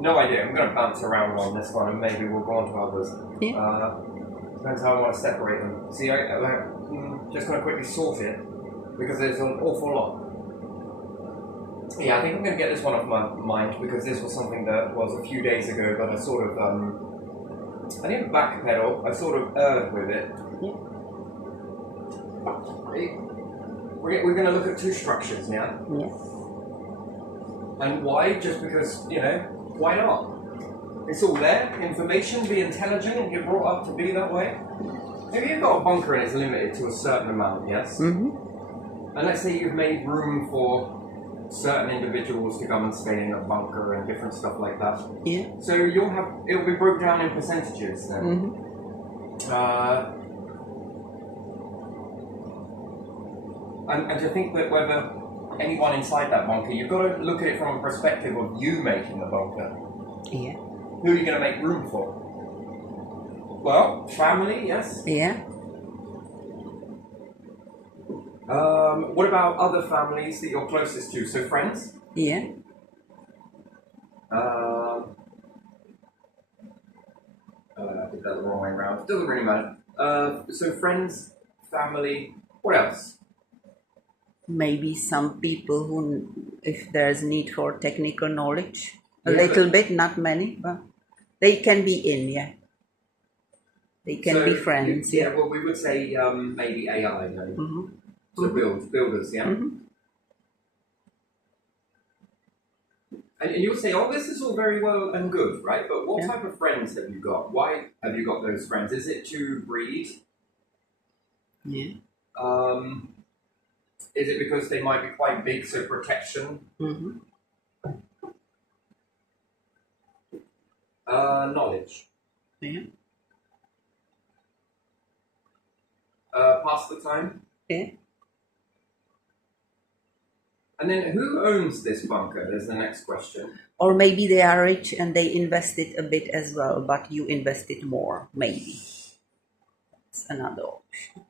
No idea. I'm going to bounce around on this one and maybe we'll go on to others. Yeah. Depends how I want to separate them. See, I'm just going to quickly sort it because there's an awful lot. Yeah, I think I'm going to get this one off my mind because this was something that was a few days ago, but I sort of, I didn't backpedal, I sort of erred with it. Yeah. We're going to look at two structures now. Yes. And why? Just because, why not? It's all there. Information, be intelligent, you're brought up to be that way. Maybe you've got a bunker and it's limited to a certain amount, yes? Mm-hmm. And let's say you've made room for certain individuals to come and stay in a bunker and different stuff like that. Yeah. So it'll be broken down in percentages then. Mm-hmm. And to think that whether anyone inside that bunker, you've got to look at it from a perspective of you making the bunker. Yeah. Who are you going to make room for? Well, family, yes. Yeah. What about other families that you're closest to? So friends? Yeah. I did that the wrong way around. Doesn't really matter. So friends, family, what else? Maybe some people who, if there's need for technical knowledge, a Yeah, little but- bit, not many, but they can be in, yeah. They can be friends, Yeah, yeah. well, we would say maybe AI, then. Mm-hmm. So builders, yeah? Mm-hmm. And you'll say, oh, this is all very well and good, right? But what Yeah. type of friends have you got? Why have you got those friends? Is it to breed? Yeah. Is it because they might be quite big, so protection? Mm-hmm. Knowledge. Yeah. Pass the time. Yeah. And then who owns this bunker is the next question. Or maybe they are rich and they invested a bit as well, but you invested more, maybe. That's another option.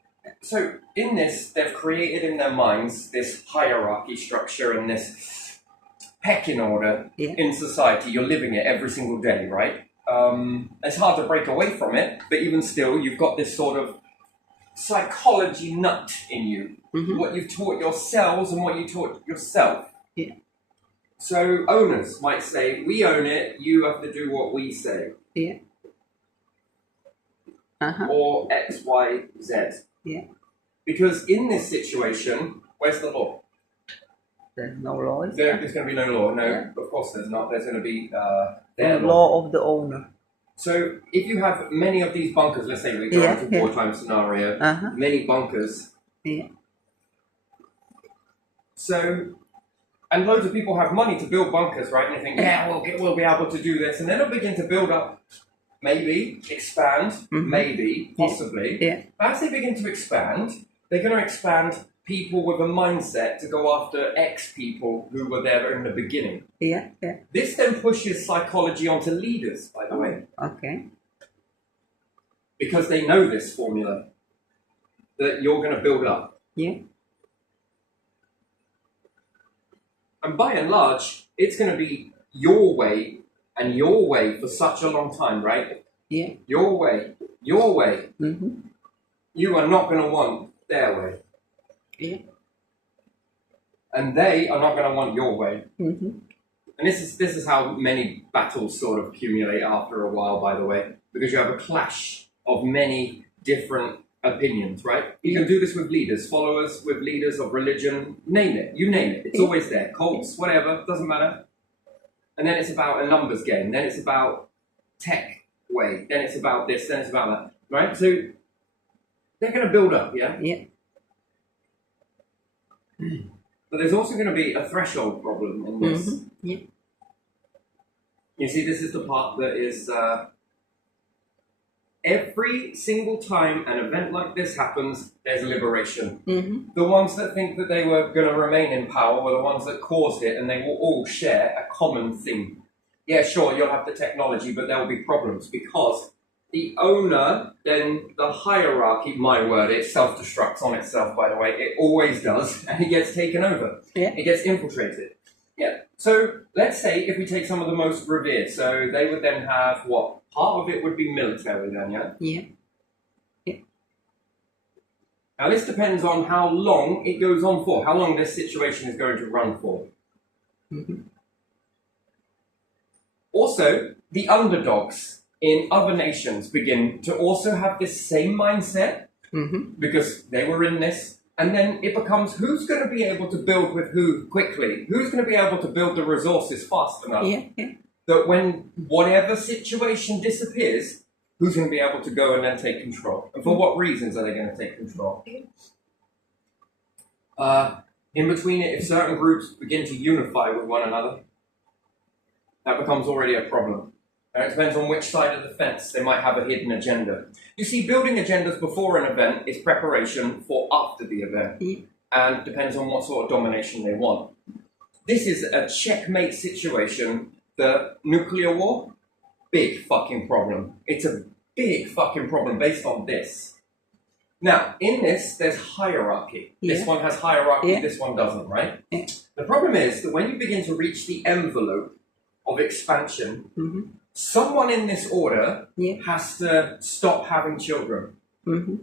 So in this, they've created in their minds this hierarchy structure and this pecking order Yeah. in society. You're living it every single day, right? It's hard to break away from it, but even still, you've got this sort of psychology nut in you. Mm-hmm. What you've taught yourselves and what you taught yourself. Yeah. So owners might say, we own it, you have to do what we say. Yeah. Uh-huh. Or X, Y, Z. Yeah. Because in this situation, where's the law? There's no law. is There's there? going to be no law. No, Yeah. of course there's not. There's going to be The their law. law of the owner. So if you have many of these bunkers, let's say we go Yeah, into yeah. wartime scenario, Uh-huh. many bunkers. Yeah. So, and loads of people have money to build bunkers, right? And you think, yeah, we'll be able to do this. And then they'll begin to build up, maybe, expand, Mhm. maybe, possibly. Yeah. As they begin to expand, they're going to expand people with a mindset to go after X people who were there in the beginning. Yeah. Yeah. This then pushes psychology onto leaders, by the way, Okay. because they know this formula that you're going to build up. Yeah. And by and large, it's going to be your way and your way for such a long time, right? Yeah. Your way, your way. Mm-hmm. You are not going to want their way. Yeah. And they are not going to want your way. Mm-hmm. And this is how many battles sort of accumulate after a while, by the way, because you have a clash of many different opinions, right? You can do this with leaders, followers, with leaders of religion, name it, you name it. It's always there. Cults, whatever, doesn't matter. And then it's about a numbers game. Then it's about tech way. Then it's about this. Then it's about that, right? So they're going to build up, yeah? Yeah. But there's also going to be a threshold problem in this. Mm-hmm. Yeah. You see, this is the part that is every single time an event like this happens, there's liberation. Mm-hmm. The ones that think that they were going to remain in power were the ones that caused it, and they will all share a common thing. Yeah, sure, you'll have the technology, but there will be problems because the owner, then the hierarchy, my word, it self-destructs on itself, by the way. It always does, and it gets taken over. Yeah. It gets infiltrated. Yeah. So let's say if we take some of the most revered, so they would then have what? Part of it would be military then, yeah? Yeah. Now this depends on how long it goes on for, how long this situation is going to run for. Mm-hmm. Also, the underdogs in other nations begin to also have this same mindset Mm-hmm. because they were in this. And then it becomes who's going to be able to build with who quickly? Who's going to be able to build the resources fast enough Yeah. Yeah. that when whatever situation disappears, who's going to be able to go and then take control? And for what reasons are they going to take control? In between it, if certain groups begin to unify with one another, that becomes already a problem. And it depends on which side of the fence they might have a hidden agenda. You see, building agendas before an event is preparation for after the event, and depends on what sort of domination they want. This is a checkmate situation. The nuclear war, big fucking problem. It's a big fucking problem based on this. Now, in this, there's hierarchy. Yeah. This one has hierarchy, Yeah. this one doesn't, right? Yeah. The problem is that when you begin to reach the envelope of expansion, Mm-hmm. someone in this order Yeah. has to stop having children. Mm-hmm.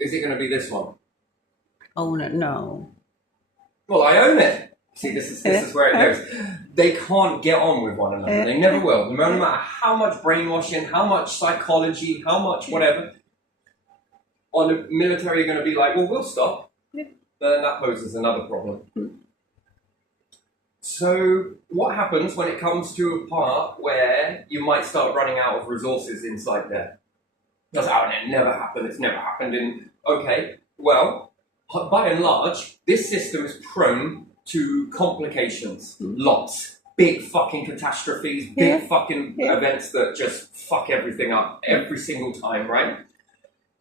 Is it going to be this one? Oh no. Well, I own it. See, this is where it goes. They can't get on with one another. They never will. No matter how much brainwashing, how much psychology, how much whatever. On the military, you're going to be like, well, we'll stop. Yeah. Then that poses another problem. So what happens when it comes to a part where you might start running out of resources inside there? That's how it never happened. It's never happened in... Okay, well, by and large, this system is prone to complications. Lots. Big fucking catastrophes, big fucking events that just fuck everything up every single time, right?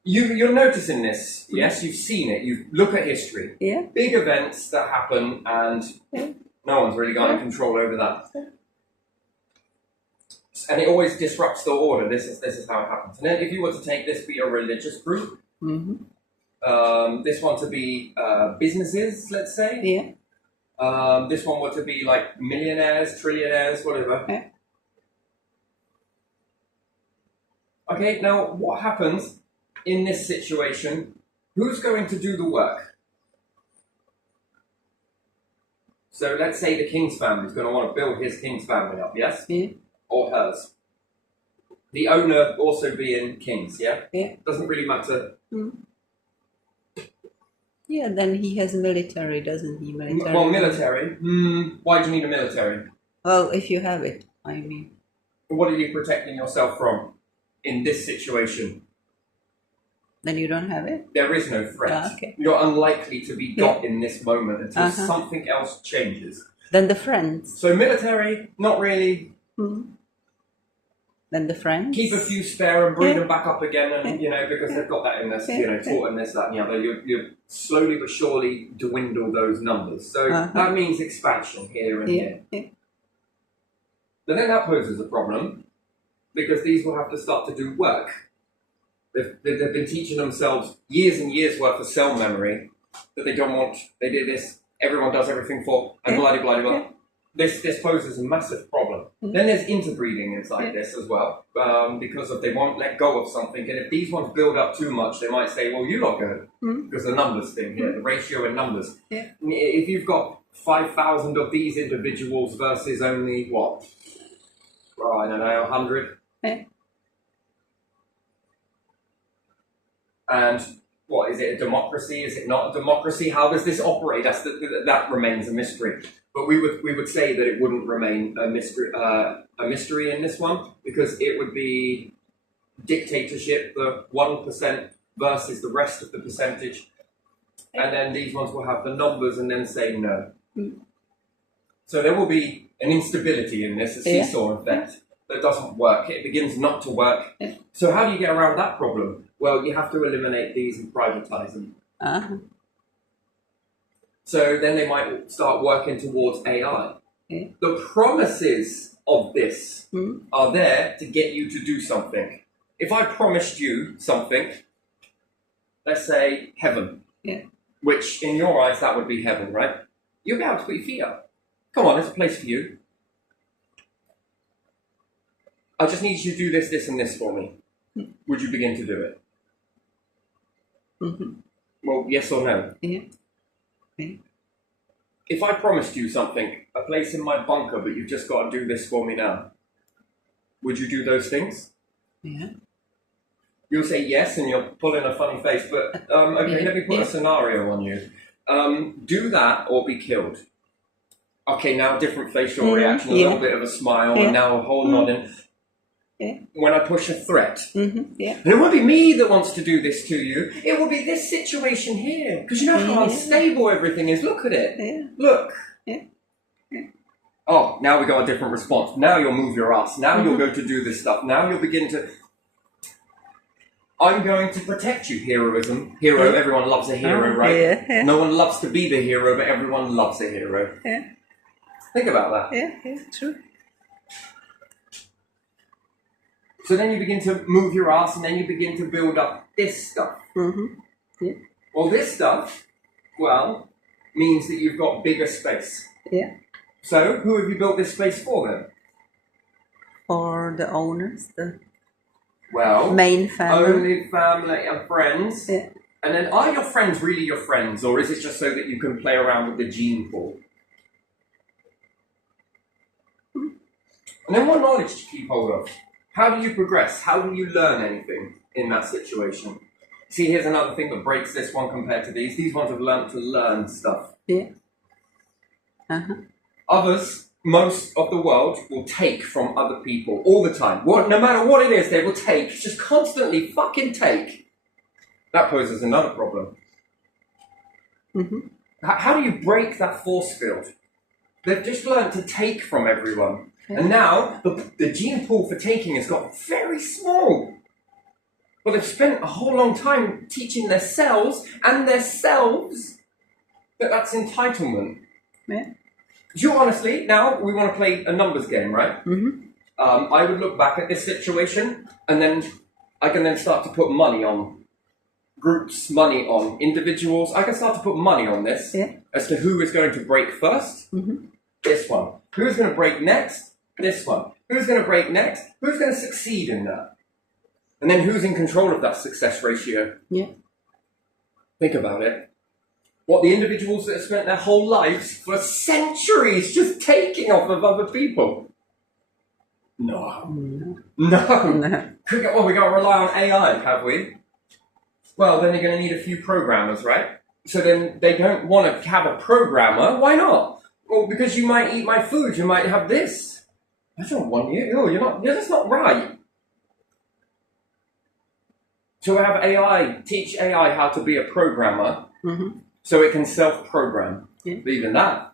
You're noticing this, yes? You've seen it. You look at history. Yeah. Big events that happen and no one's really got any control over that. And it always disrupts the order. This is how it happens. And then if you were to take this be a religious group, this one to be businesses, let's say. Yeah. This one were to be like millionaires, trillionaires, whatever. Yeah. Okay, now what happens in this situation? Who's going to do the work? So let's say the king's family is going to want to build his king's family up, yes? Yeah. Or hers. The owner also being kings, yeah? Yeah. Doesn't really matter. Yeah, then he has military, doesn't he? Military. Well, military. Why do you need a military? Well, if you have it, I mean. What are you protecting yourself from in this situation? Then you don't have it? There is no threat. Okay. You're unlikely to be got in this moment until Uh-huh. something else changes. Then the friends. So military, not really. Then the friends. Keep a few spare and bring them back up again, and because they've got that in this, taught in this, that, and the other. You slowly but surely dwindle those numbers. So that means expansion here and here. Yeah. But then that poses a problem because these will have to start to do work. They've been teaching themselves years and years worth of cell memory that they don't want. They did this. Everyone does everything for, and blah blah blah. This poses a massive problem. Then there's interbreeding inside this as well, because they won't let go of something. And if these ones build up too much, they might say, "Well, you lot go," because the numbers thing here, the ratio in numbers. Yeah. If you've got 5,000 of these individuals versus only what? Well, I don't know, 100. Yeah. And what is it? A democracy? Is it not a democracy? How does this operate? That remains a mystery. But we would say that it wouldn't remain a mystery in this one because it would be dictatorship, the 1% versus the rest of the percentage, and then these ones will have the numbers and then say no. So there will be an instability in this, a seesaw effect that doesn't work. It begins not to work. So how do you get around that problem? Well, you have to eliminate these and privatize them. So then they might start working towards AI. The promises of this are there to get you to do something. If I promised you something, let's say heaven, which in your eyes that would be heaven, right? You'll be able to put your feet up. Come on, there's a place for you. I just need you to do this, this, and this for me. Would you begin to do it? Mm-hmm. Well, yes or no? Yeah. Yeah. If I promised you something, a place in my bunker, but you've just got to do this for me now, would you do those things? Yeah. You'll say yes, and you'll pull in a funny face, but okay, let me put a scenario on you. Do that or be killed. Okay, now different facial reaction, a little bit of a smile, and now a whole nodding. Yeah. When I push a threat. Yeah. And it won't be me that wants to do this to you. It will be this situation here. Because you know how unstable everything is. Look at it. Yeah. Look. Yeah. Oh, now we got a different response. Now you'll move your ass. Now you'll go to do this stuff. Now you'll begin to... I'm going to protect you, heroism. Hero, everyone loves a hero, right? Yeah. No one loves to be the hero, but everyone loves a hero. Yeah. Think about that. Yeah, true. So then you begin to move your ass, and then you begin to build up this stuff. Yeah. Well, this stuff, means that you've got bigger space. Yeah. So, who have you built this space for then? For the owners, the Well, main family. only family and friends. Yeah. And then, are your friends really your friends, or is it just so that you can play around with the gene pool? And then, what knowledge to keep hold of? How do you progress? How do you learn anything in that situation? See, here's another thing that breaks this one compared to these. These ones have learned to learn stuff. Yeah. Others, most of the world, will take from other people all the time. No matter what it is, they will take. Just constantly fucking take. That poses another problem. How do you break that force field? They've just learned to take from everyone. And now, the gene pool for taking has got very small. Well, they've spent a whole long time teaching their cells and their selves that that's entitlement. Yeah. Do you honestly, now we want to play a numbers game, right? I would look back at this situation, and then I can then start to put money on groups, money on individuals. I can start to put money on this as to who is going to break first. This one. Who's going to break next? This one. Who's going to break next? Who's going to succeed in that? And then who's in control of that success ratio? Yeah. Think about it. What, the individuals that have spent their whole lives for centuries just taking off of other people? No. Well, we got to rely on AI, have we? Well, then you're going to need a few programmers, right? So then they don't want to have a programmer. Why not? Well, because you might eat my food. You might have this. I don't want you. Oh, you're not. That's not right. So we have AI. Teach AI how to be a programmer. So it can self-program. Yeah. But even that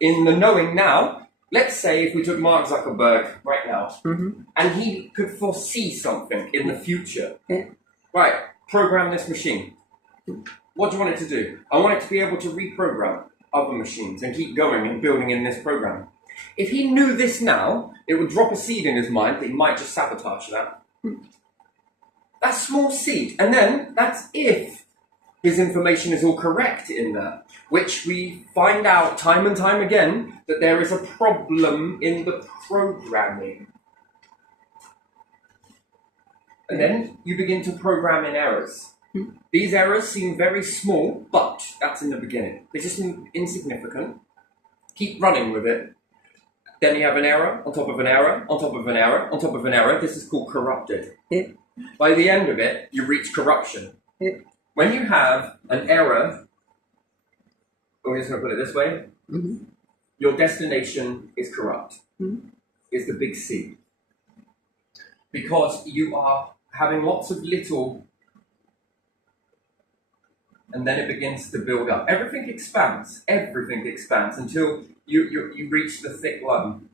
in the knowing now, let's say if we took Mark Zuckerberg right now, and he could foresee something in the future. Yeah. Right, program this machine. What do you want it to do? I want it to be able to reprogram other machines and keep going and building in this program. If he knew this now, it would drop a seed in his mind that he might just sabotage that. That small seed. And then that's if his information is all correct in that, which we find out time and time again that there is a problem in the programming. And then you begin to program in errors. These errors seem very small, but that's in the beginning. They're just insignificant. Keep running with it. Then you have an error, on top of an error, on top of an error, on top of an error. This is called corrupted. Yeah. By the end of it, you reach corruption. Yeah. When you have an error, we're just going to put it this way, your destination is corrupt. Is the big C. Because you are having lots of little, and then it begins to build up. Everything expands until you reach the thick one.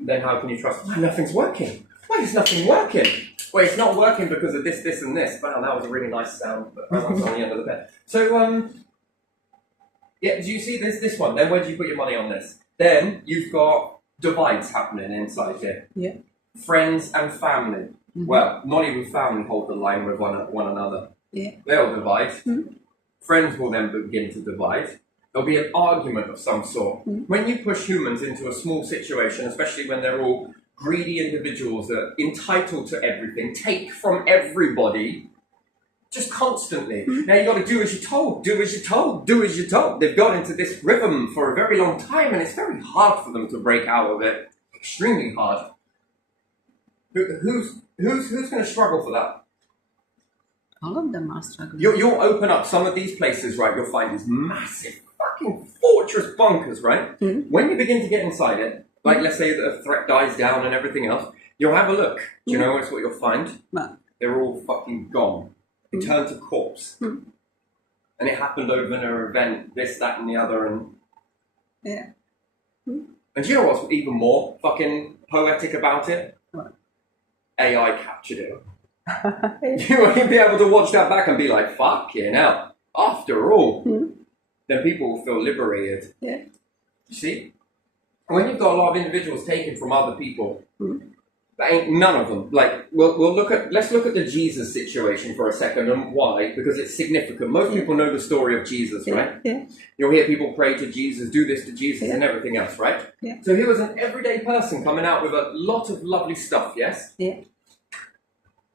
Then how can you trust? Why, nothing's working. Why is nothing working? Well, it's not working because of this, this, and this. Wow, that was a really nice sound, but that was on the end of the bed. So, yeah, do you see this one? Then where do you put your money on this? Then you've got divides happening inside here. Yeah. Friends and family. Well, not even family hold the line with one another. Yeah. They'll divide. Friends will then begin to divide. There'll be an argument of some sort. When you push humans into a small situation, especially when they're all greedy individuals that are entitled to everything, take from everybody, just constantly. Now you got to do as you're told, do as you're told, do as you're told. They've got into this rhythm for a very long time, and it's very hard for them to break out of it. Extremely hard. Who's going to struggle for that? All of them are struggling. You'll open up some of these places, right? You'll find these massive fucking fortress bunkers, right? When you begin to get inside it, like let's say the threat dies down and everything else, you'll have a look. Do you know what you'll find? What? They're all fucking gone. They turn to corpse. And it happened over an event, this, that, and the other, and Yeah. And do you know what's even more fucking poetic about it? What? AI captured it. You won't be able to watch that back and be like, fuck yeah, now, after all, then people will feel liberated. Yeah. You see? When you've got a lot of individuals taken from other people, that ain't none of them. Like, let's look at the Jesus situation for a second, and why? Because it's significant. Most people know the story of Jesus, right? Yeah. You'll hear people pray to Jesus, do this to Jesus, and everything else, right? Yeah. So he was an everyday person coming out with a lot of lovely stuff, yes? Yeah.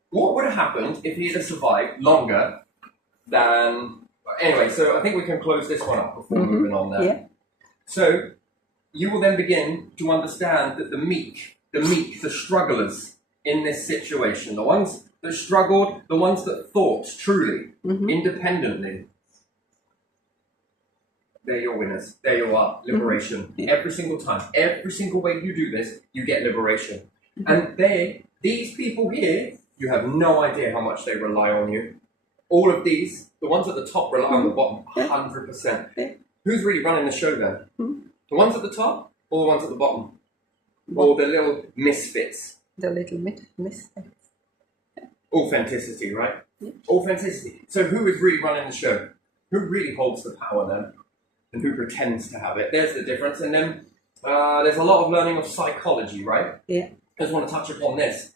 What would have happened if he had survived longer than... Anyway, so I think we can close this one up before moving on there. Yeah. So you will then begin to understand that the meek, the strugglers in this situation, the ones that struggled, the ones that thought truly, independently, they're your winners. There you are. Liberation. Every single time. Every single way you do this, you get liberation. And these people here, you have no idea how much they rely on you. All of these, the ones at the top rely on the bottom, 100%. Who's really running the show then? The ones at the top or the ones at the bottom? Or the little misfits? The little misfits. Authenticity, right? Authenticity. So who is really running the show? Who really holds the power then? And who pretends to have it? There's the difference. And then there's a lot of learning of psychology, right? Yeah. I just want to touch upon this.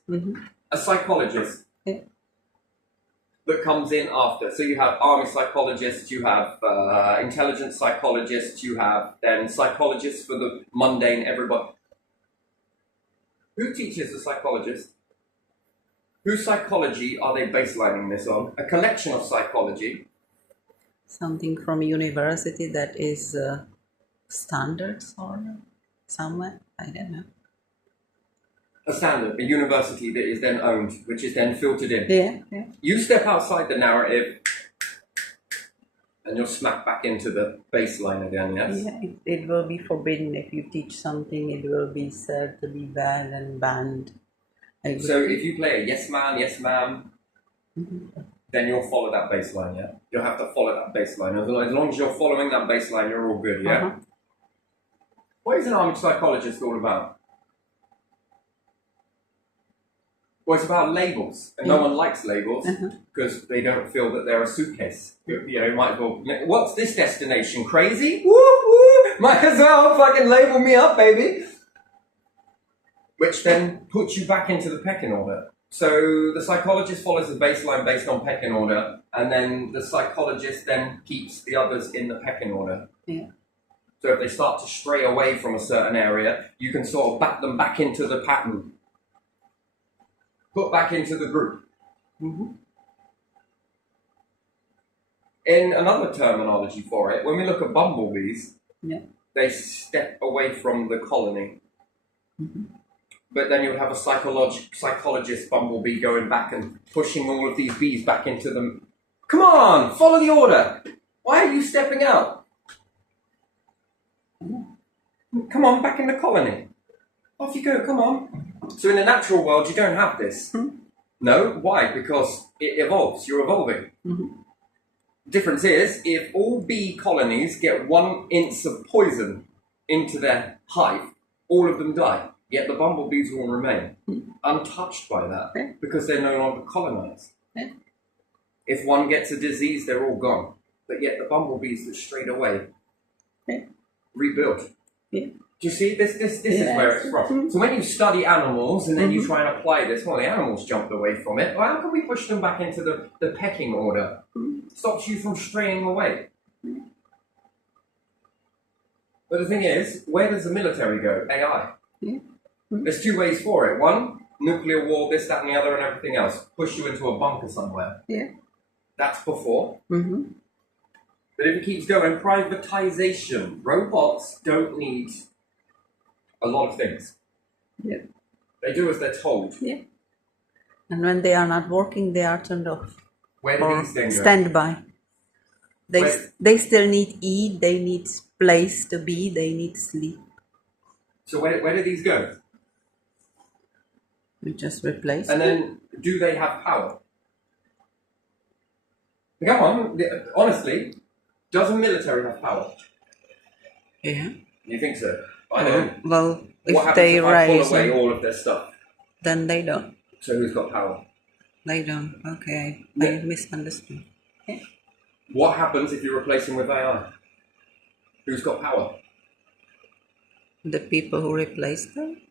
A psychologist that comes in after. So you have army psychologists, you have intelligence psychologists, you have then psychologists for the mundane everybody. Who teaches the psychologist? Whose psychology are they baselining this on? A collection of psychology. Something from university that is standards or somewhere. I don't know. A standard, a university that is then owned, which is then filtered in. Yeah. You step outside the narrative and you're smacked back into the baseline again, yes? Yeah, it will be forbidden if you teach something. It will be said to be bad and banned. So if you play a yes man, yes ma'am, then you'll follow that baseline, yeah? You'll have to follow that baseline. As long as you're following that baseline, you're all good, yeah? What is an army psychologist all about? Well, it's about labels, and no one likes labels because they don't feel that they're a suitcase. You know, you might as well, what's this destination? Crazy? Woo woo! Might as well fucking label me up, baby. Which then puts you back into the pecking order. So the psychologist follows the baseline based on pecking order, and then the psychologist then keeps the others in the pecking order. Yeah. So if they start to stray away from a certain area, you can sort of back them back into the pattern. Put back into the group. In another terminology for it, when we look at bumblebees, they step away from the colony. But then you'll have a psychologist bumblebee going back and pushing all of these bees back into them. Come on, follow the order. Why are you stepping out? Come on, back in the colony. Off you go, come on. So in the natural world, you don't have this. No, why? Because it evolves. You're evolving. The difference is, if all bee colonies get 1 inch of poison into their hive, all of them die. Yet the bumblebees will remain untouched by that because they're no longer colonized. If one gets a disease, they're all gone. But yet the bumblebees that strayed away rebuild. Do you see? This is where it's from. So when you study animals and then you try and apply this, well, the animals jumped away from it. Well, how can we push them back into the pecking order? Stops you from straying away. But the thing is, where does the military go? AI. There's two ways for it. One, nuclear war, this, that, and the other, and everything else. Push you into a bunker somewhere. Yeah. That's before. But if it keeps going, privatization. Robots don't need a lot of things. Yeah. They do as they're told. Yeah. And when they are not working, they are turned off. Where do Or these things go? standby. Where- They still need eat, they need place to be, they need sleep. So where do these go? We just replace And them. then, do they have power? Come on, honestly, does the military have power? Yeah. You think so? I don't. Well, What if happens they if I pull raise away them, all of their stuff? then they don't. So who's got power? They don't. Okay, Yeah. I misunderstood. Yeah. What happens if you replace them with AI? Who's got power? The people who replace them?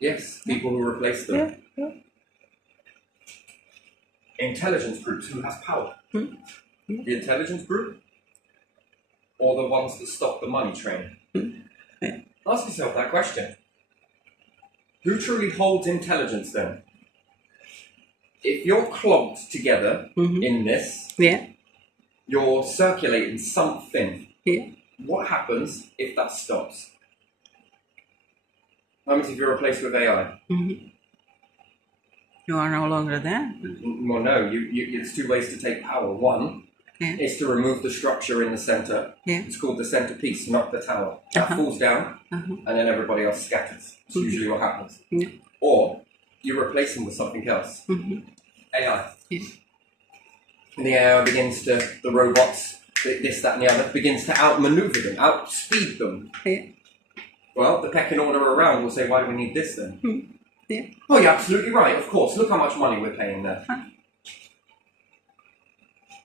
Yes, people who replace them. Yeah. Yeah. Intelligence groups, who has power? Hmm. The intelligence group? Or the ones that stop the money train? Yeah. Ask yourself that question. Who truly holds intelligence then? If you're clogged together in this, Yeah. you're circulating something. Yeah. What happens if that stops? What happens if you're replaced with AI? You are no longer there. Well, no, it's two ways to take power. One is to remove the structure in the center. Yeah. It's called the centerpiece, not the tower. That falls down, and then everybody else scatters. It's usually what happens. Yeah. Or you replace them with something else. AI. Yeah. And the AI begins to, the robots, this, that, and the other, begins to outmaneuver them, outspeed them. Yeah. Well, the pecking order around will say, why do we need this then? Yeah. Oh, you're absolutely right, of course. Look how much money we're paying there.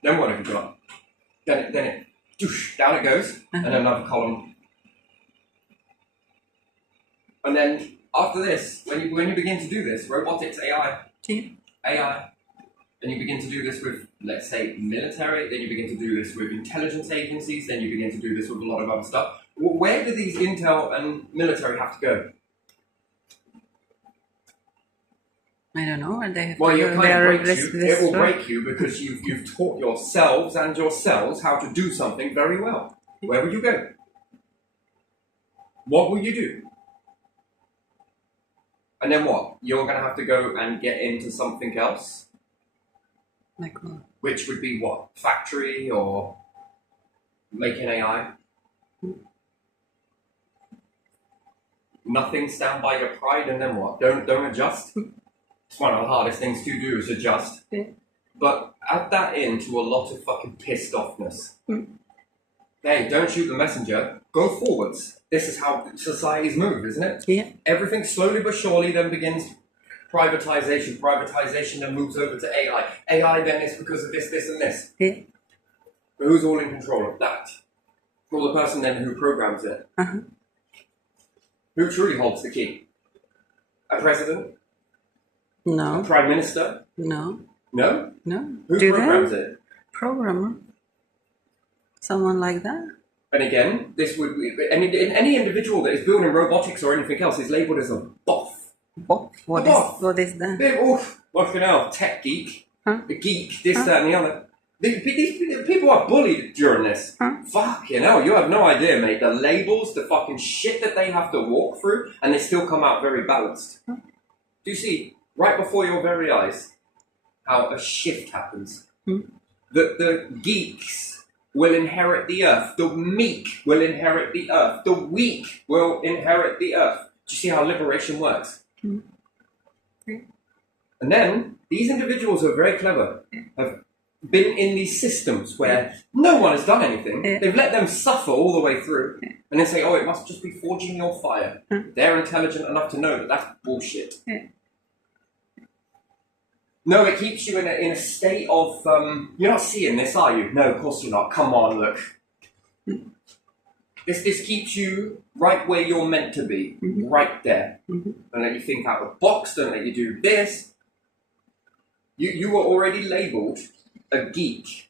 Then what have you got? Then it doosh, down it goes, and then another column. And then after this, when you begin to do this, robotics, AI, and you begin to do this with, let's say, military, then you begin to do this with intelligence agencies, then you begin to do this with a lot of other stuff. Where do these intel and military have to go? I don't know. And they have Well, to it go kind there. of breaks you. It will break you because you've taught yourselves and your cells how to do something very well. Where will you go? What will you do? And then what? You're going to have to go and get into something else, Like what? which would be what? Factory or making AI? Nothing, stand by your pride, and then what? Don't adjust? It's one of the hardest things to do is adjust. Yeah. But add that into a lot of fucking pissed offness. Hey, don't shoot the messenger. Go forwards. This is how societies move, isn't it? Yeah. Everything slowly but surely then begins privatization. Privatization then moves over to AI. AI then is because of this, this, and this. Yeah. But who's all in control of that? Well, the person then who programs it. Who truly holds the key? A president? A No. prime minister? No. No? No. Who Do programs they? it? Programmer. Someone like that. And again, this would be, any individual that is building robotics or anything else is labelled as a boff. What is that? Fucking hell, tech geek. Huh? A geek, this, that, and the other. These people are bullied during this. Fucking hell, you have no idea, mate. The labels, the fucking shit that they have to walk through, and they still come out very balanced. Do you see, right before your very eyes, how a shift happens? The geeks will inherit the earth. The meek will inherit the earth. The weak will inherit the earth. Do you see how liberation works? And then, these individuals who are very clever have been in these systems where no one has done anything. They've let them suffer all the way through and then say, oh, it must just be forging your fire. They're intelligent enough to know that that's bullshit. No, it keeps you in a state of, you're not seeing this, are you? No, of course you're not. Come on, look. This keeps you right where you're meant to be, right there. Don't let you think out of the box. Don't let you do this. You were already labelled a geek,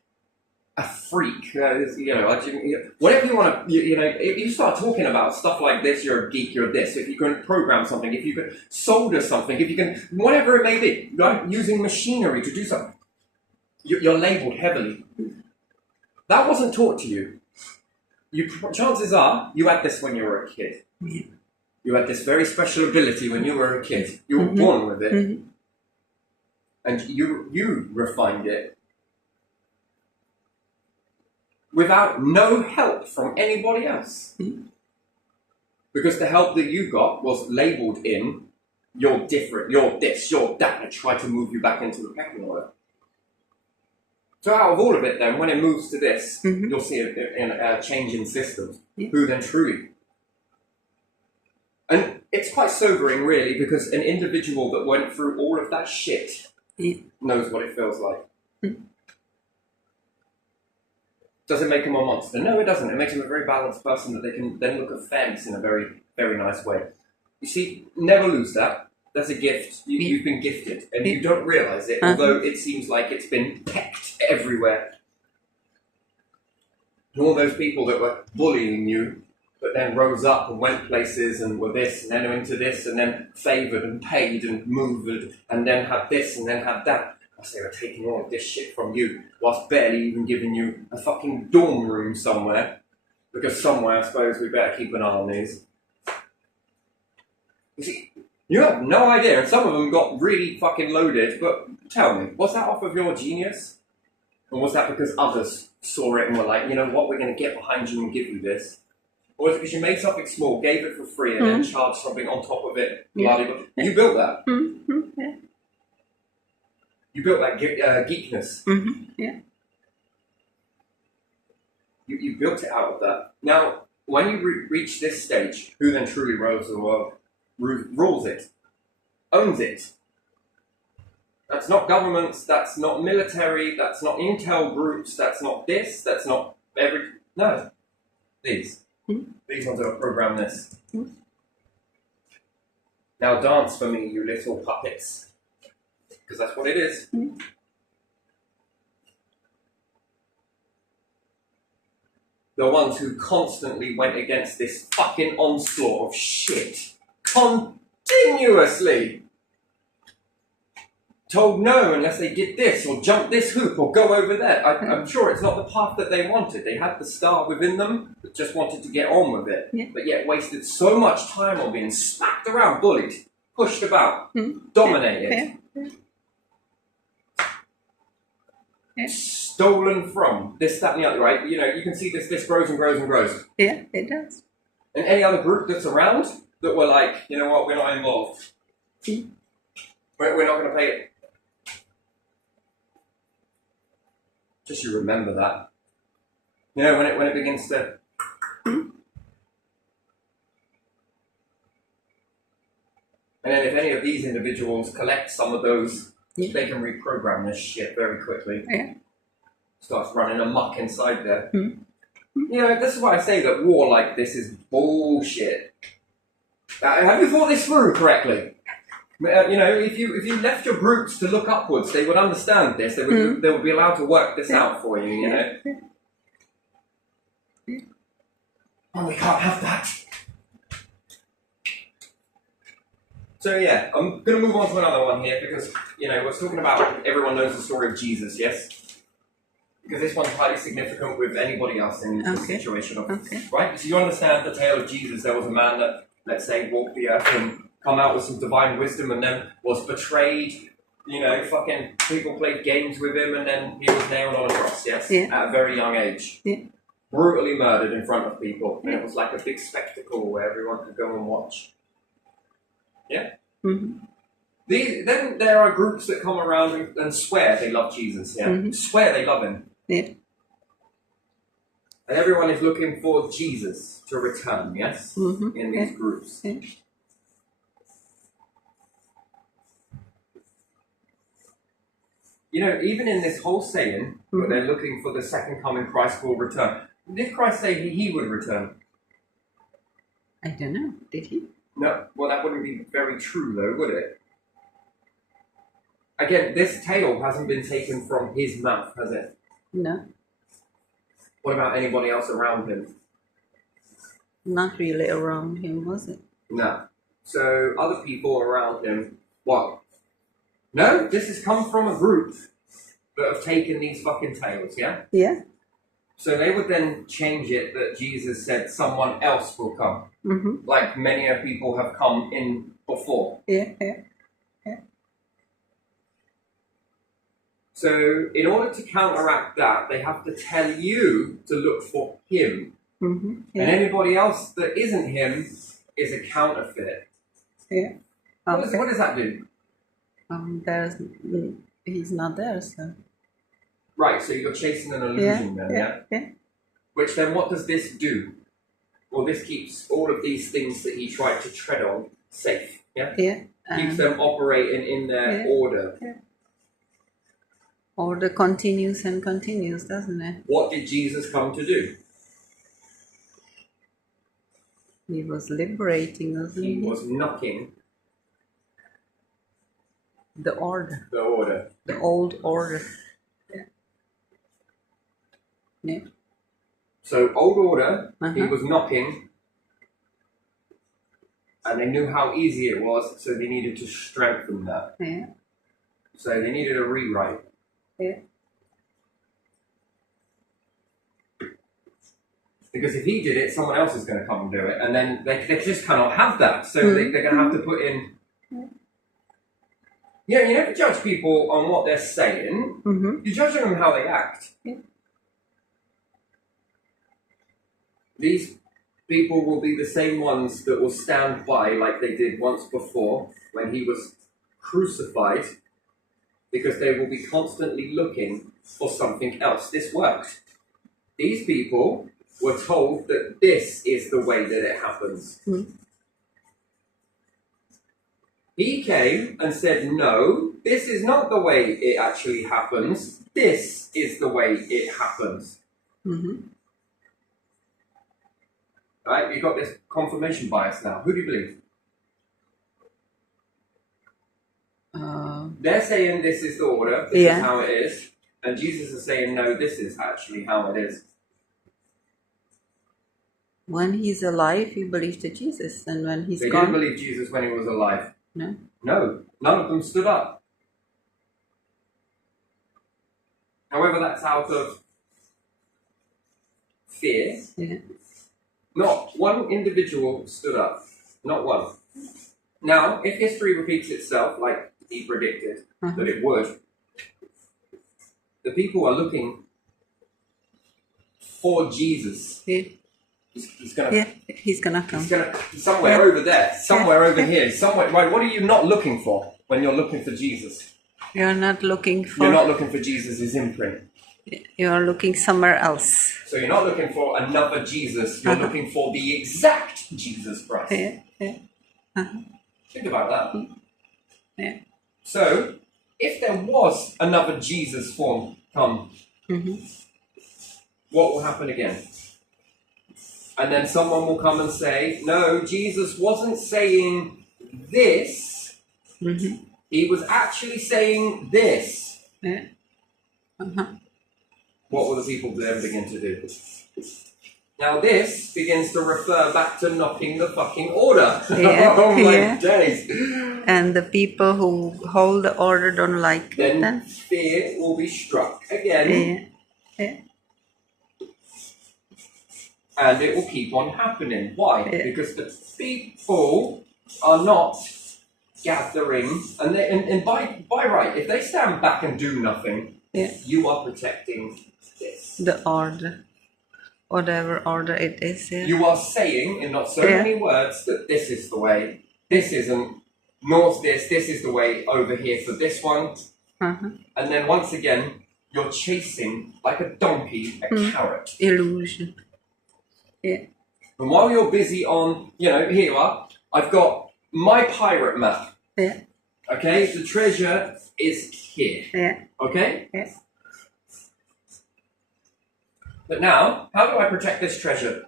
a freak. Whatever you want to. If you start talking about stuff like this, you're a geek. You're this. If you can program something, if you can solder something, if you can whatever it may be, right? Using machinery to do something, you're labelled heavily. That wasn't taught to you. Chances are you had this when you were a kid. You had this very special ability when you were a kid. You were born with it. And you refined it without no help from anybody else. Because the help that you got was labelled in, you're different, you're this, you're that, and try to move you back into the pecking order. So out of all of it then, when it moves to this, you'll see a change in systems. Who then truly? And it's quite sobering really, because an individual that went through all of that shit knows what it feels like. Does it make him a monster? No, it doesn't. It makes him a very balanced person that they can then look at fairness in a very, very nice way. You see, never lose that. That's a gift. You've been gifted, and you don't realise it, although it seems like it's been pecked everywhere. And all those people that were bullying you, but then rose up and went places and were this, and then into this, and then favoured and paid and moved, and then had this, and then had that. I say, they're taking all of this shit from you, whilst barely even giving you a fucking dorm room somewhere. Because somewhere, I suppose, we better keep an eye on these. You see, you have no idea, and some of them got really fucking loaded, but tell me, was that off of your genius? Or was that because others saw it and were like, you know what, we're going to get behind you and give you this? Or was it because you made something small, gave it for free, and then charged something on top of it? You built that. You built that geekness. You built it out of that. Now, when you reach this stage, who then truly rules the world? Rules it, owns it. That's not governments, that's not military, that's not intel groups, that's not this, that's not no. These ones that program this. Now dance for me, you little puppets. Because that's what it is. The ones who constantly went against this fucking onslaught of shit. Continuously told no unless they did this or jump this hoop or go over there. I'm sure it's not the path that they wanted. They had the star within them but just wanted to get on with it, but yet wasted so much time on being smacked around, bullied, pushed about, dominated, stolen from, this, that and the other, right? You know, you can see this grows and grows and grows. Yeah, it does. And any other group that's around that were like, you know what, we're not involved. We're not going to pay it. Just you remember that. You know, when it begins to... And then if any of these individuals collect some of those, they can reprogram this shit very quickly. Starts running amok inside there. You know, this is why I say that war like this is bullshit. Have you thought this through correctly? You know, if you left your groups to look upwards, they would understand this. They would be allowed to work this out for you. You know. Oh, we can't have that. So yeah, I'm going to move on to another one here because you know we're talking about everyone knows the story of Jesus, yes. Because this one's highly significant with anybody else in this situation of right. So you understand the tale of Jesus. There was a man that, let's say, walked the earth and come out with some divine wisdom and then was betrayed. You know, fucking people played games with him and then he was nailed on a cross, yes? At a very young age. Brutally murdered in front of people. And it was like a big spectacle where everyone could go and watch. Yeah? Then there are groups that come around and swear they love Jesus, swear they love him. And everyone is looking for Jesus to return, yes? In these groups. You know, even in this whole saying, where they're looking for the second coming, Christ will return. Did Christ say he would return? I don't know. Did he? No. Well, that wouldn't be very true, though, would it? Again, this tale hasn't been taken from his mouth, has it? No, What about anybody else around him? not really around him, was it? No. So, other people around him, what? No, this has come from a group that have taken these fucking tales, yeah? Yeah. So they would then change it that Jesus said someone else will come, Mm-hmm. like many of people have come in before. Yeah. So in order to counteract that, they have to tell you to look for him. Mm-hmm. And anybody else that isn't him is a counterfeit. Yeah. What Okay. does that do? He's not there, so. Right, so you're chasing an illusion then, yeah? Yeah. Which then what does this do? Well, this keeps all of these things that he tried to tread on safe, yeah? Yeah. Keeps them operating in their yeah. order. Order continues and continues, doesn't it? What did Jesus come to do? He was liberating us. He was knocking The order, the order. the old order. Yeah. So old order, he Uh-huh. was knocking, and they knew how easy it was, so they needed to strengthen that. Yeah. So they needed a rewrite. Yeah. Because if he did it, someone else is going to come and do it, and then they just cannot have that. So they're going to have to put in. Yeah, you never judge people on what they're saying. Mm-hmm. You're judging them how they act. Yeah. These people will be the same ones that will stand by like they did once before when he was crucified, because they will be constantly looking for something else. This worked. These people were told that this is the way that it happens. Mm. He came and said, no, this is not the way it actually happens. This is the way it happens. Mm-hmm. Right? You've got this confirmation bias now. Who do you believe? They're saying this is the order, this is how it is. And Jesus is saying, no, this is actually how it is. When he's alive, you believe to Jesus, and when he's They gone, didn't believe Jesus when he was alive. no. No, none of them stood up. However, that's out of fear. Yeah. Not one individual stood up. Not one. Now, if history repeats itself, like he predicted that it would, the people are looking for Jesus. Yeah. He's gonna. Yeah. He's gonna come. He's gonna somewhere over there, somewhere over here, somewhere. Right? What are you not looking for when you're looking for Jesus? You're not looking for. You're not looking for Jesus' imprint. You're looking somewhere else. So you're not looking for another Jesus. You're looking for the exact Jesus Christ. Yeah. Yeah. Think about that. Yeah. So, if there was another Jesus form come, what will happen again? And then someone will come and say, no, Jesus wasn't saying this. Mm-hmm. He was actually saying this. Yeah. What will the people then begin to do? Now this begins to refer back to knocking the fucking order. Yeah, Oh my yeah. days. And the people who hold the order don't like it, Then then? fear will be struck again. Yeah. Yeah. And it will keep on happening. Why? Yeah. Because the people are not gathering, and by right, if they stand back and do nothing, Yeah. you are protecting this. The order. Whatever order it is, yeah. You are saying in not so Yeah. many words that this is the way, this isn't, nor's this is the way over here for this one. And then once again, you're chasing, like a donkey, a carrot. Illusion. Yeah. And while you're busy on, here you are, I've got my pirate map. Yeah. Okay, the treasure is here. Yeah. Okay? Yeah. But now, how do I protect this treasure?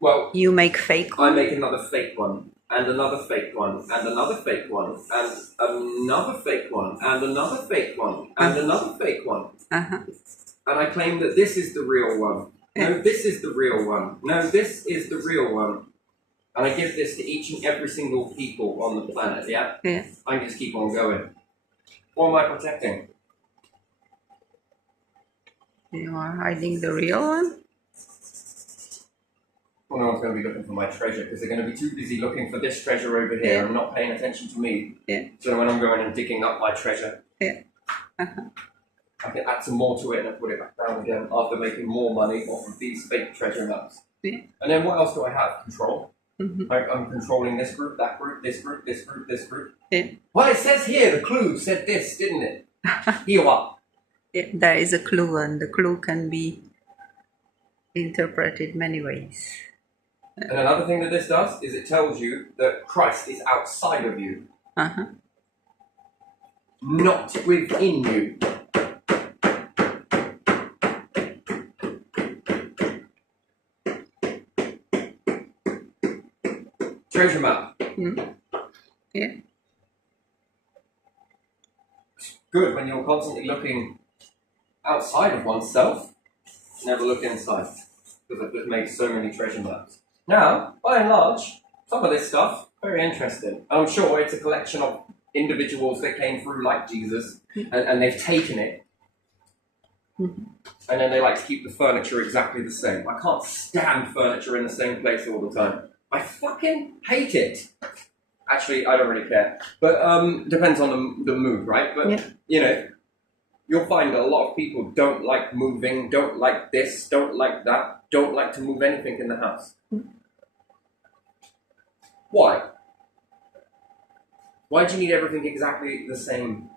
Well, You make fake I make another fake one, and another fake one, and another fake one, and another fake one, and another fake one, and another fake one. Uh-huh. And I claim that this is the real one. No, this is the real one. No, this is the real one. And I give this to each and every single people on the planet, yeah? Yeah. I can just keep on going. What am I protecting? You are hiding the real one? Well, no one's going to be looking for my treasure because they're going to be too busy looking for this treasure over here and not paying attention to me. Yeah. So when I'm going and digging up my treasure, Yeah. Uh-huh. I can add some more to it and put it back down again after making more money off of these fake treasure maps. Yeah. And then what else do I have? Control. Mm-hmm. I'm controlling this group, that group, this group, this group, this group. Yeah. Well, it says here, the clue said this, didn't it? Here what? Yeah, there is a clue, and the clue can be interpreted many ways. And another thing that this does is it tells you that Christ is outside of you, Uh-huh. not within you. Treasure map. Mm. Yeah. Good when you're constantly looking outside of oneself. Never look inside, because I've just made so many treasure maps. Now, by and large, some of this stuff, very interesting. I'm sure it's a collection of individuals that came through like Jesus, and they've taken it, Mm-hmm. and then they like to keep the furniture exactly the same. I can't stand furniture in the same place all the time. I fucking hate it. Actually, I don't really care. But depends on the mood, right? But, Yeah. you know, you'll find that a lot of people don't like moving, don't like this, don't like that, don't like to move anything in the house. Why? Why do you need everything exactly the same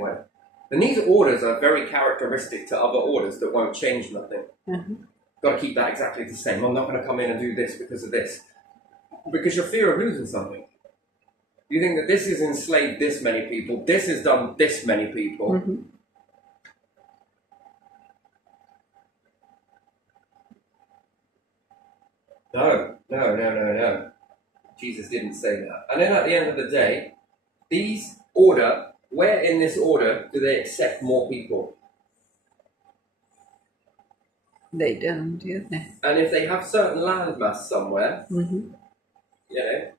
way? And these orders are very characteristic to other orders that won't change nothing. Uh-huh. Got to keep that exactly the same. I'm not going to come in and do this because of this. Because your fear of losing something. You think that this has enslaved this many people, this has done this many people. Mm-hmm. No. Jesus didn't say that. And then at the end of the day, these order, where in this order do they accept more people? They don't, do they? And if they have certain landmass somewhere, Mm-hmm. you know,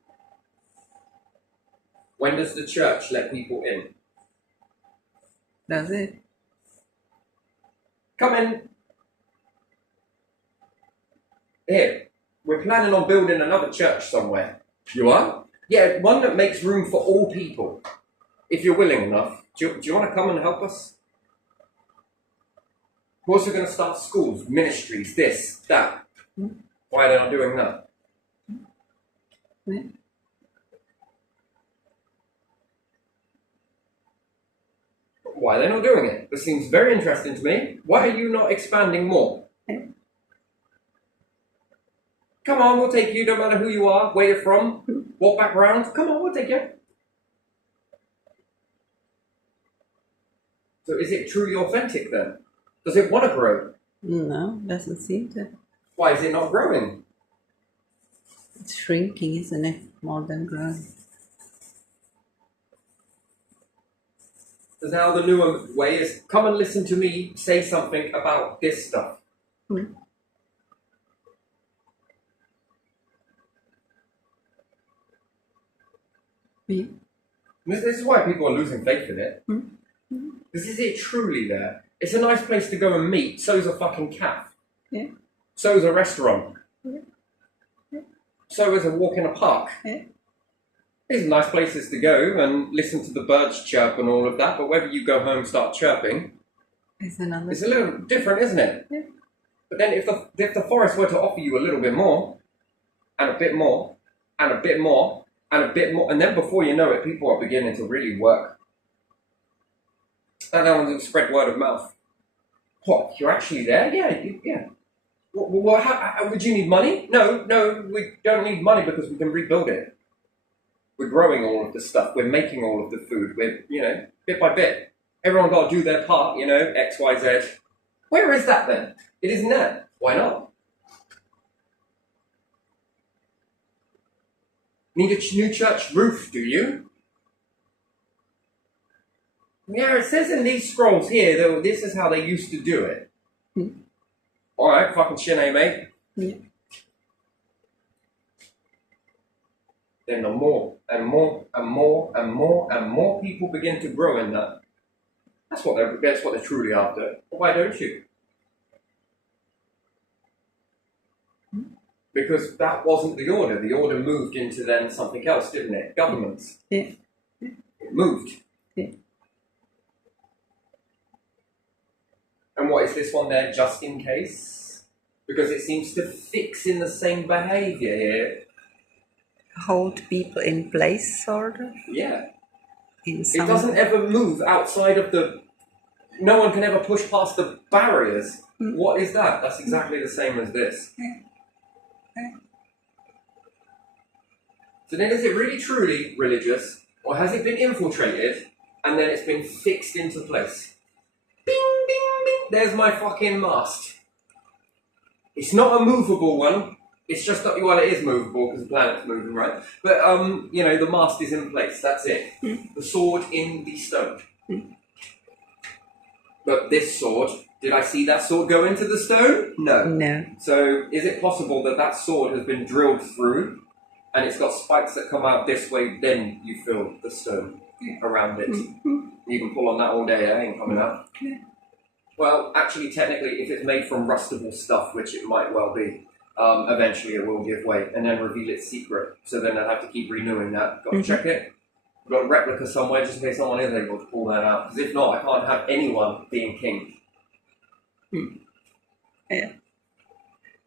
when does the church let people in? Does it? Come in. Here, we're planning on building another church somewhere. You are? Yeah, one that makes room for all people. If you're willing enough. Do you want to come and help us? We're also going to start schools, ministries, this, that. Why are they not doing that? Yeah. Why are they not doing it? This seems very interesting to me. Why are you not expanding more? Yeah. Come on, we'll take you, no matter who you are, where you're from, what background. Come on, we'll take you. So is it truly authentic then? Does it want to grow? No, doesn't seem to. Why is it not growing? It's shrinking, isn't it? More than growing. Because now the newer way is, come and listen to me say something about this stuff. Mm. Yeah. This is why people are losing faith in it. Mm. Because is it truly there? It's a nice place to go and meet. So's a fucking cafe. Yeah. So's a restaurant. Yeah. Yeah. So is a walk in a park. Yeah. These are nice places to go and listen to the birds chirp and all of that, but whether you go home and start chirping, It's another. it's a little different, isn't it? Yeah. But then if the forest were to offer you a little bit more, and a bit more, and a bit more, and a bit more, and then before you know it, people are beginning to really work. And then will spread word of mouth. What, you're actually there? Yeah. Well, how, would you need money? No, we don't need money because we can rebuild it. We're growing all of the stuff. We're making all of the food. We're, bit by bit. Everyone got to do their part, X, Y, Z. Where is that then? It isn't there. Why not? Need a new church roof, do you? Yeah, it says in these scrolls here that this is how they used to do it. Alright, fucking shinny, mate. Yeah. Then the more and more and more and more and more people begin to grow in that. That's what they're truly after. Why don't you? Because that wasn't the order. The order moved into then something else, didn't it? Governments. Yeah. It moved. Yeah. And what is this one there, just in case? Because it seems to fix in the same behaviour here. Hold people in place, sort of. Yeah. In It some. doesn't ever move outside of the... No one can ever push past the barriers. What is that? That's exactly the same as this. So then is it really truly religious, or has it been infiltrated, and then it's been fixed into place? Bing, bing, bing. There's my fucking mast. It's not a movable one. It's just that, well, it is movable because the planet's moving, right? But, you know, the mast is in place. That's it. The sword in the stone. But this sword, did I see that sword go into the stone? No. No. So is it possible that that sword has been drilled through and it's got spikes that come out this way, then you feel the stone around it? You can pull on that all day, it ain't coming out. Well, actually, technically, if it's made from rustable stuff, which it might well be, eventually it will give way and then reveal its secret. So then I'll have to keep renewing that. Got to check it. Got a replica somewhere just in case someone is able to pull that out. Because if not, I can't have anyone being king. Yeah.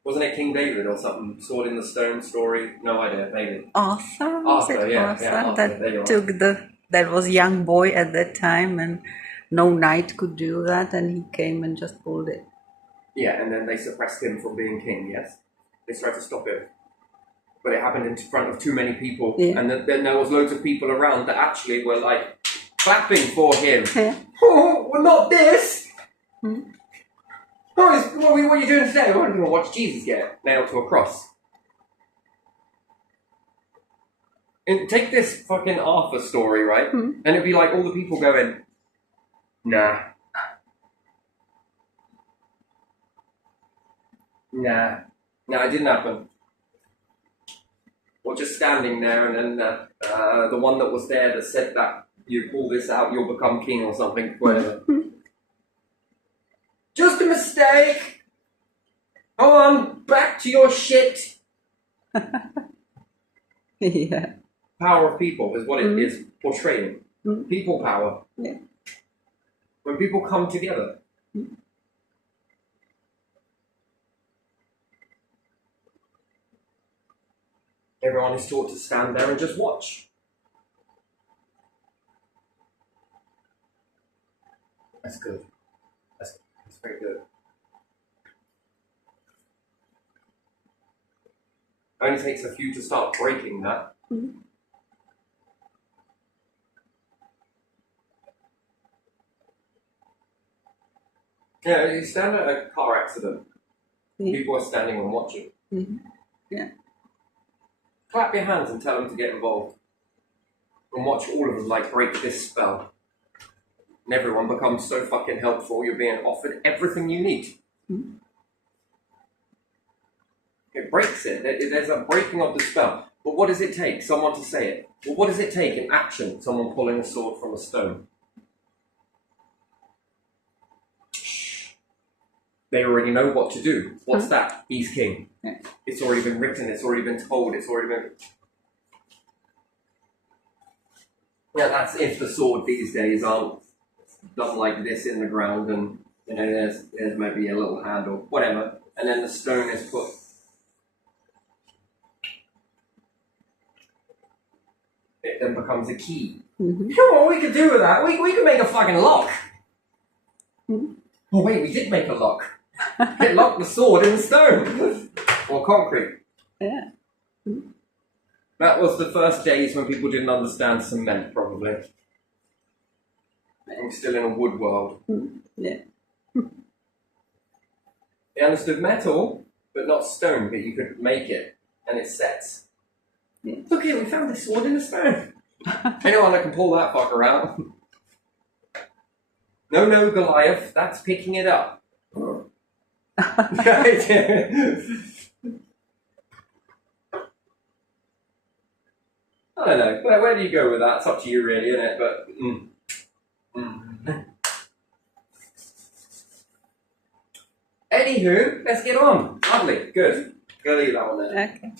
Wasn't it King David or something? Sword in the Stone story? No idea, maybe. Arthur, was Arthur, it yeah, Arthur? yeah, Arthur, there you That are. took that was young boy at that time, and no knight could do that, and he came and just pulled it. Yeah, and then they suppressed him from being king, yes. They tried to stop it. But it happened in front of too many people, Yeah. and then there was loads of people around that actually were like clapping for him. Yeah. Oh, well, not this! What are you doing today? We're going to watch Jesus get nailed to a cross. And take this fucking Arthur story, right? And it'd be like all the people going, nah. Nah. Nah, it didn't happen. Or just standing there and then the one that was there that said that you pull this out, you'll become king or something, whatever. Just a mistake! Go on, back to your shit! Yeah. Power of people is what it is portraying. People power. Yeah. When people come together. Everyone is taught to stand there and just watch. That's good. That's very good. It only takes a few to start breaking that. Yeah, you stand at a car accident. Yeah. People are standing and watching. Yeah. Clap your hands and tell them to get involved. And watch all of them like break this spell. And everyone becomes so fucking helpful, you're being offered everything you need. It breaks it. There's a breaking of the spell. But what does it take? Someone to say it. Well, what does it take in action? Someone pulling a sword from a stone. They already know what to do. What's that? He's king. It's already been written. It's already been told. It's already been... Yeah, that's if the sword these days aren't done like this in the ground and, you know, there's maybe a little handle, whatever. And then the stone is put... It then becomes a key. What we could do with that? We could make a fucking lock. Oh wait, we did make a lock. It locked the sword in stone. Or concrete. Yeah. That was the first days when people didn't understand cement, probably. I'm still in a wood world. Yeah. They understood metal, but not stone, but you could make it, and it sets. Look here, we found this sword in the stone. Anyone that can pull that fucker out. No, Goliath, that's picking it up. I don't know. Where do you go with that? It's up to you, really, isn't it? But anywho, let's get on. Lovely, good. Gonna leave that one there. Okay.